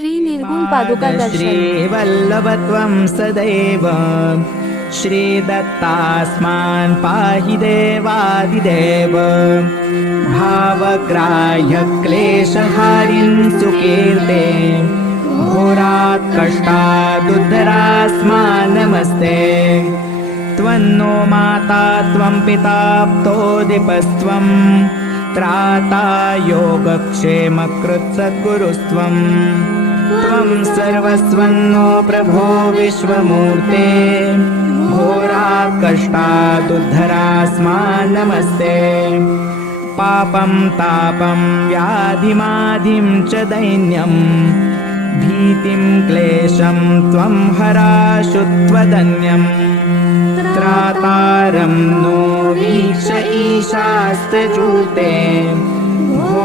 श्री निर्गुण पादुका श्री वल्लभत्वं सदैव श्री दत्तास्मान पाहि देवादिदेव भावग्राह्य क्लेशहारिन् सुकीर्ते घोरात् कष्टादुद्धरास्मा नमस्ते त्वन्नो माता त्वं पिताप्तो त्राता योगक्षेमकृत्सद्गुरुस्त्वम् त्वं सर्वस्वन्नो प्रभो विश्वमूर्ते घोराकष्टा कष्टादुद्धरास्मा नमस्ते पापं तापं व्याधिमाधिं च दैन्यम् भीतिं क्लेशं त्वं हराशुत्वदन्यं त्रातारं नो वीक्ष वीशईशास्त्रजूते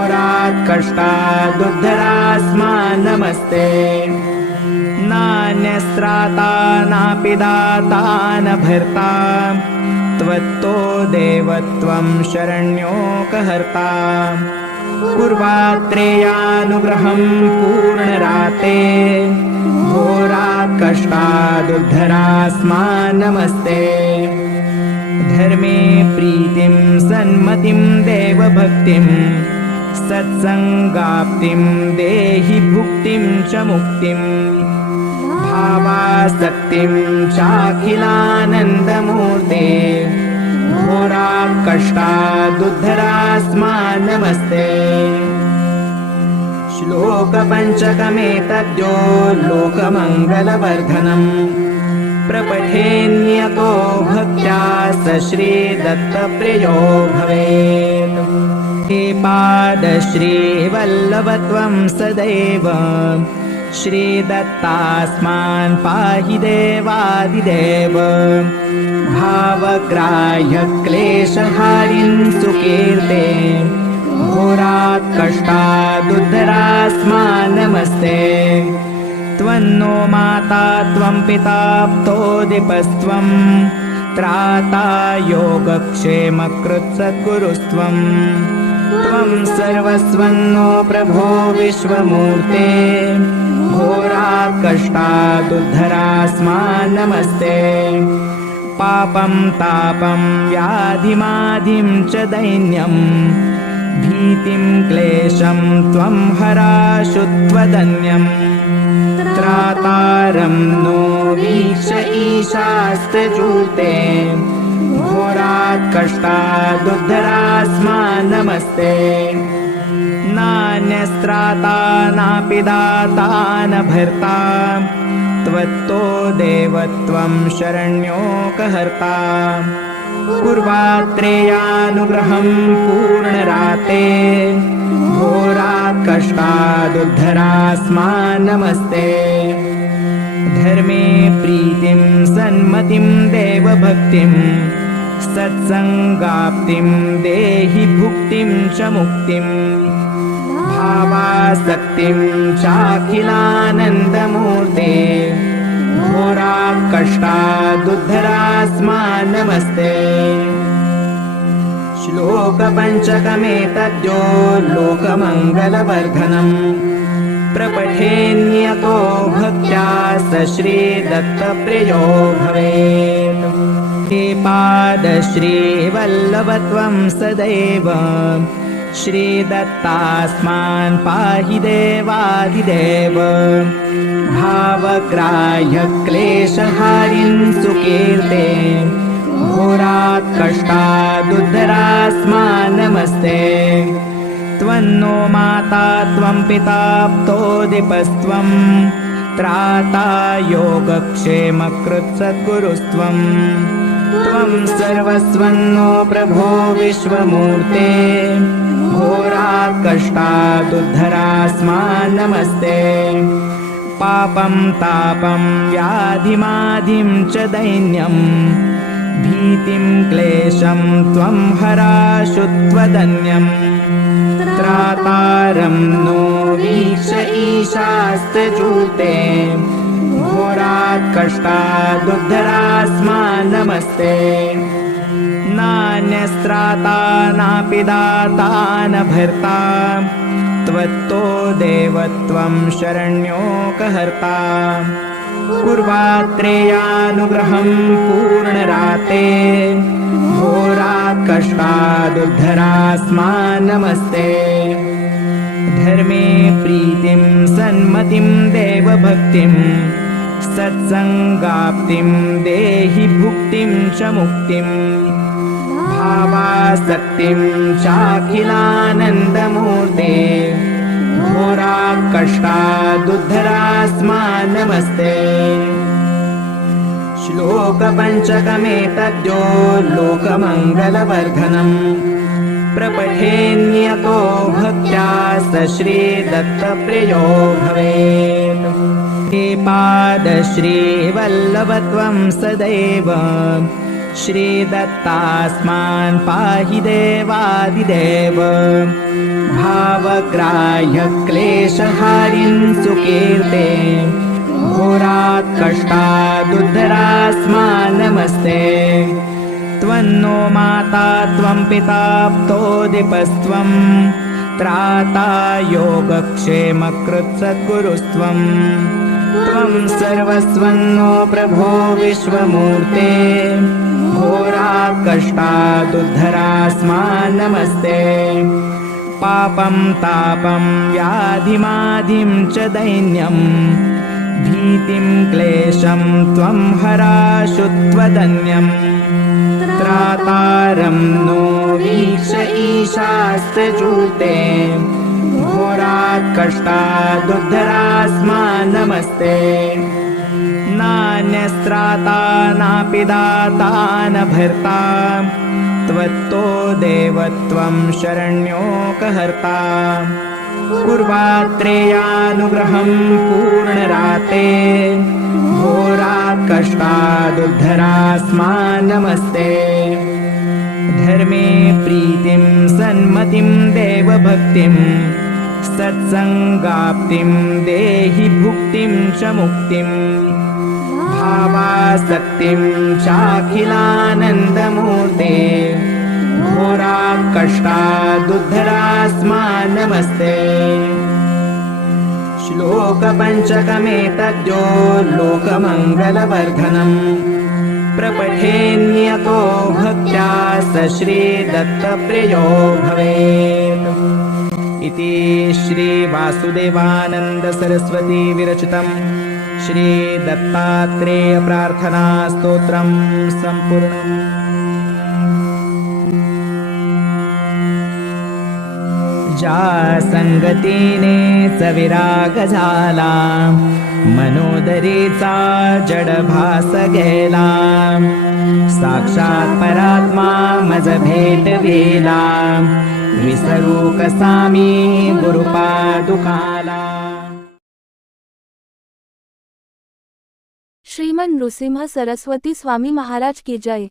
त्कष्टादुद्धरास्मा नमस्ते नान्यस्राता दाता न भर्ता त्वत्तो देवत्वं शरण्योकहर्ता कुर्वात्रेयानुग्रहं पूर्णराते होरात्कष्टा दुद्धरास्मा नमस्ते धर्मे प्रीतिं सन्मतिं देवभक्तिम् सत्सङ्गाप्तिं देहि भुक्तिं च मुक्तिं भावासक्तिं चाखिलानन्दमूर्ते घोरा कष्टा दुद्धरास्मा नमस्ते श्लोकपञ्चकमेतद्यो लोकमङ्गलवर्धनम् प्रपठेन्यतो भक्त्या स श्रीदत्तप्रियो भवेत् ेपादश्रीवल्लभत्वं सदैव श्रीदत्तास्मान् पाहि देवादिदेव भावग्राह्य क्लेशहारिन् सुकीर्ते घोरात्कष्टादुत्तरास्मा नमस्ते त्वं नो माता त्वं पिताब्तोऽधिपस्त्वं त्राता योगक्षेमकृत्सकुरुस्त्वम् त्वं सर्वस्वं प्रभो विश्वमूर्ते कष्टा दुद्धरास्मा नमस्ते पापं तापं व्याधिमाधिं च दैन्यम् भीतिं क्लेशं त्वं हराशुत्वदन्यं त्रातारं नो वीक्ष ईशास्त्रजूते जूते ोरात्कष्टादुधरास्मा नमस्ते नान्यस्त्राता नापि दाता न भर्ता त्वत्तो देवत्वं शरण्योकहर्ता पूर्वात्रेयानुग्रहं पूर्णराते घोरात् कष्टा नमस्ते धर्मे प्रीतिं सन्मतिं देवभक्तिम् सत्सङ्गाप्तिं देहि भुक्तिं च मुक्तिं भावासक्तिं चाखिलानन्दमूर्ते घोराकष्टादुद्धरास्मा दुद्धरास्मा नमस्ते श्लोकपञ्चकमेतद्यो लोकमङ्गलवर्धनम् प्रपठेन्यतो भक्त्या स श्रीदत्तप्रियो भवेत् े पादश्रीवल्लभत्वं सदैव श्रीदत्तास्मान् पाहि देवादिदेव भावग्राह्य क्लेशहारिन् सुकीर्ते घोरात्कष्टादुदरास्मा नमस्ते त्वं नो माता त्वं त्राता योगक्षेमकृत्सद्गुरुस्त्वम् सर्वस्वन्नो प्रभो विश्वमूर्ते कष्टा तुद्धरास्मा नमस्ते पापं तापं व्याधिमाधिं च दैन्यम् भीतिं क्लेशं त्वं हराशुत्वदन्यं त्रातारं नो वीक्ष जूते। त्कष्टा दुर्धरास्मा नमस्ते नान्यस्त्राता नापि दाता न भर्ता त्वत्तो देवत्वं शरण्योकहर्ता कुर्वात्रेयानुग्रहं पूर्णराते होरात् कष्टा नमस्ते धर्मे प्रीतिं सन्मतिं देवभक्तिम् सत्सङ्गाप्तिं देहि भुक्तिं च मुक्तिं भावासक्तिं चाखिलानन्दमूर्ते घोरा कष्टादुद्धरास्मा नमस्ते श्लोकपञ्चकमेतद्यो लोकमङ्गलवर्धनम् प्रपठेऽन्यतो भक्त्या स श्रीदत्तप्रियो भवेत् पादश्रीवल्लभ त्वं सदैव श्रीदत्तास्मान् पाहि देवादिदेव भावग्राह्य क्लेशहारिं सुकीर्ते घोरात्कष्टादुद्धरास्मान्नमस्ते त्वं त्वन्नो माता त्वं पिताप्तोदिपस्त्वम् त्राता योगक्षेमकृत्सद्गुरुस्त्वम् त्वं सर्वस्वन्नो प्रभो विश्वमूर्ते घोराकष्टादुद्धरास्मा नमस्ते पापं तापं व्याधिमाधिं च दैन्यं भीतिं क्लेशं त्वं हराशुत्वदन्यम् त्रातारं नो वीक्ष ईशास्य जूते ोरात्कष्टादुद्धरास्मा नमस्ते नान्यस्त्राता नापि दाता न भर्ता त्वत्तो देवत्वं शरण्योकहर्ता कुर्वात्रेयानुग्रहं पूर्णराते होरात्कष्टा दुद्धरास्मा नमस्ते धर्मे प्रीतिं सन्मतिं देवभक्तिम् सत्सङ्गाप्तिं देहि भुक्तिं च मुक्तिं भावासक्तिं चाखिलानन्दमूर्ते घोराकष्टा दुग्धरास्मा नमस्ते श्लोकपञ्चकमेतज्जो लोकमङ्गलवर्धनम् प्रपठेन्यतो भक्त्या स श्रीदत्तप्रियो भवेत् इति सरस्वती विरचितम् श्री दत्तात्रेय प्रार्थना स्तोत्रम्पूर्णम् या सङ्गतिने स विरागजाला मनोदरीता जडभासगेला साक्षात् परात्मा मजभेदवेला विसरू कसामी गुरुपादुकाला श्रीमन नृसिंह सरस्वती स्वामी महाराज की जय